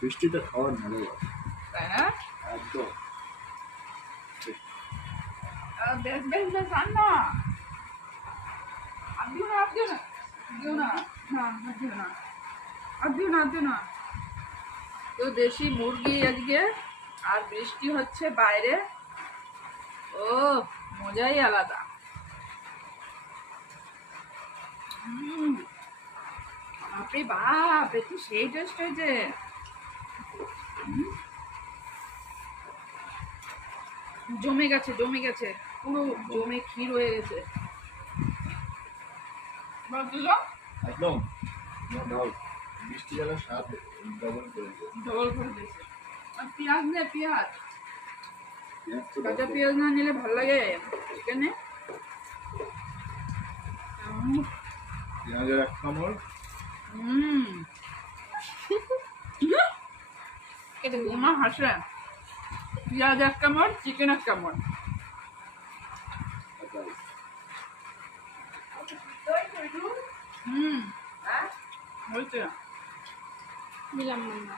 বৃষ্টিতে খাওয়ার ভালো তাই না? একদম। বেশ বেশ বেশ রান্না আর দিও না, আর দিও না, দিও না, না আর দিও না, আর দিও না, আর দিও না। তো দেশি মুরগি আজকে, আর বৃষ্টি হচ্ছে বাইরে। ও মজাই আলাদা। বাপরে বাপ, একটু সেই টেস্ট হয়েছে। জমে গেছে, জমে গেছে, পুরো জমে ক্ষীর হয়ে গেছে। বুঝলো? একদম নো ডাউট। বৃষ্টি যেন স্বাদ ডবল করে দিয়েছে। ডবল করে দিয়েছে। আর পেঁয়াজ নে, পেঁয়াজ। পেঁয়াজ তো কাঁচা দরকার। পেঁয়াজ না নিলে ভালো লাগে চিকেনে। পেঁয়াজের এক কামড়। এটা ঘুমা হাসে। পেঁয়াজ এক কামড়, চিকেন এক কামড়। হয়েছে। দিলাম না।